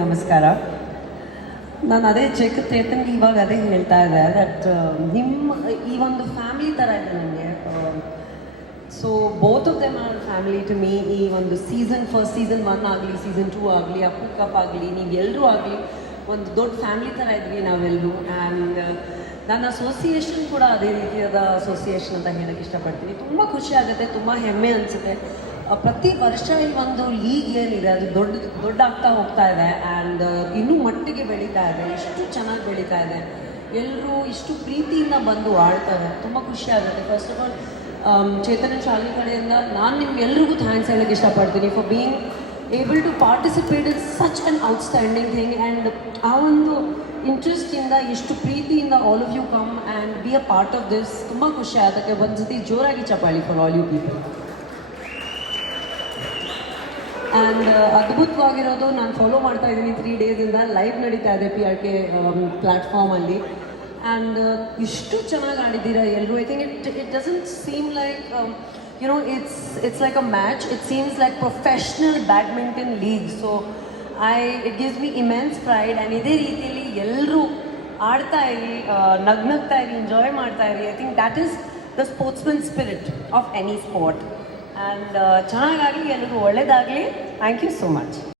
ನಮಸ್ಕಾರ. ನಾನು ಅದೇ ಚೆಕ್ ಚೇತನ್ಗೆ ಇವಾಗ ಅದೇ ಹೇಳ್ತಾ ಇದ್ದೆ ದಟ್ ನಿಮ್ಮ ಈ ಒಂದು ಫ್ಯಾಮಿಲಿ ಥರ ಇದೆ ನನಗೆ so both of them are family to me ಈ ಒಂದು ಸೀಸನ್ ಫಸ್ಟ್ ಸೀಸನ್ ಒನ್ ಆಗಲಿ ಸೀಸನ್ ಟೂ ಆಗಲಿ ಅಪ್ಪು ಕಪ್ ಆಗಲಿ, ನೀವು ಎಲ್ಲರೂ ಆಗಲಿ ಒಂದು ದೊಡ್ಡ ಫ್ಯಾಮಿಲಿ ಥರ ಇದ್ವಿ ನಾವೆಲ್ಲರೂ ಆ್ಯಂಡ್ ನನ್ನ ಅಸೋಸಿಯೇಷನ್ ಕೂಡ ಅದೇ ರೀತಿಯಾದ ಅಸೋಸಿಯೇಷನ್ ಅಂತ ಹೇಳೋಕ್ಕೆ ಇಷ್ಟಪಡ್ತೀನಿ. ತುಂಬ ಖುಷಿ ಆಗುತ್ತೆ, ತುಂಬ ಹೆಮ್ಮೆ ಅನಿಸುತ್ತೆ. ಪ್ರತಿ ವರ್ಷ ಈ ಒಂದು ಲೀಗ್ ಏನಿದೆ ಅದು ದೊಡ್ಡ ದೊಡ್ಡ ಆಗ್ತಾ ಹೋಗ್ತಾ ಇದೆ. ಆ್ಯಂಡ್ ಇನ್ನೂ ಮಟ್ಟಿಗೆ ಬೆಳೀತಾ ಇದೆ. ಎಷ್ಟು ಚೆನ್ನಾಗಿ ಬೆಳೀತಾ ಇದೆ. ಎಲ್ಲರೂ ಇಷ್ಟು ಪ್ರೀತಿಯಿಂದ ಬಂದು ಆಡ್ತಾರೆ ತುಂಬ ಖುಷಿ ಆಗುತ್ತೆ. ಫಸ್ಟ್ ಆಫ್ ಆಲ್ ಚೇತನ ಶಾಲೆ ಕಡೆಯಿಂದ ನಾನು ನಿಮ್ಗೆಲ್ರಿಗೂ ಥ್ಯಾಂಕ್ಸ್ ಹೇಳೋಕ್ಕೆ ಇಷ್ಟಪಡ್ತೀನಿ for being able to participate in such an outstanding thing and ಆ ಒಂದು ಇಂಟ್ರೆಸ್ಟಿಂದ ಎಷ್ಟು ಪ್ರೀತಿಯಿಂದ all of you come and be a part of this ತುಂಬ ಖುಷಿ ಅದಕ್ಕೆ ಒಂದು ಜೋರಾಗಿ ಚಪಾಳಿ for all you people and ಅದ್ಭುತವಾಗಿರೋದು ನಾನು ಫಾಲೋ ಮಾಡ್ತಾ ಇದ್ದೀನಿ ತ್ರೀ ಡೇಸಿಂದ ಲೈವ್ ನಡೀತಾ ಇದೆ ಪಿ ಆರ್ ಕೆ ಪ್ಲ್ಯಾಟ್ಫಾರ್ಮಲ್ಲಿ ಆ್ಯಂಡ್ ಇಷ್ಟು ಚೆನ್ನಾಗಿ ಆಡಿದ್ದೀರಾ ಎಲ್ಲರೂ I think it it doesn't seem like you know it's it's like a match it seems like professional badminton league so I it gives me immense pride and ಇದೇ ರೀತಿಯಲ್ಲಿ ಎಲ್ಲರೂ ಆಡ್ತಾ ಇರಿ ನಗ್ನಗ್ತಾ ಇರಿ ಎಂಜಾಯ್ ಮಾಡ್ತಾ ಇರಿ. I think that is the sportsman spirit of any sport and ಚೆನ್ನಾಗಾಗಲಿ ಎಲ್ಲರಿಗೂ ಒಳ್ಳೇದಾಗಲಿ. Thank you so much